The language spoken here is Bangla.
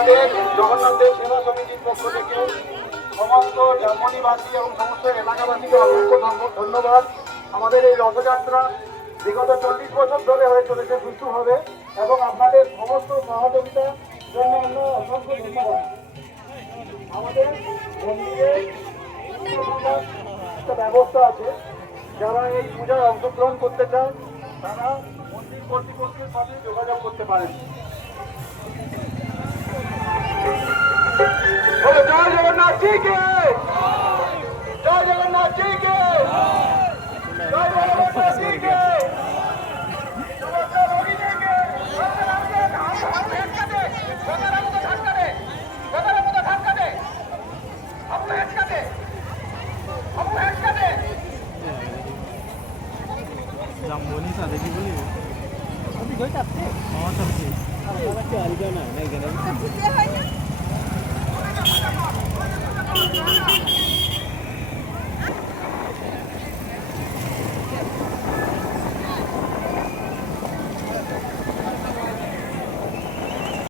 আমাদের জগন্নাথ দেব সেবা সমিতির পক্ষ থেকে সমস্ত জার্মানিবাসী এবং সমস্ত এলাকাবাসীকে অসংখ্য ধন্যবাদ। আমাদের এই রথযাত্রা বিগত 40 বছর ধরে হয়ে চলেছে সুষ্ঠুভাবে এবং আপনাদের সমস্ত সহযোগিতার জন্য আমরা অসংখ্য ধন্যবাদ। আমাদের মন্দিরে একটা ব্যবস্থা আছে, যারা এই পূজায় অংশগ্রহণ করতে চান তারা মন্দির কর্তৃপক্ষের সাথে যোগাযোগ করতে পারেন। জয় জগন্নাথ জি কে, জয় জগন্নাথ জি কে, জয় জগন্নাথ জি কে। Jamboni sa dekhi boli abhi goi tapte ha tapte ala ke alga na nahi gana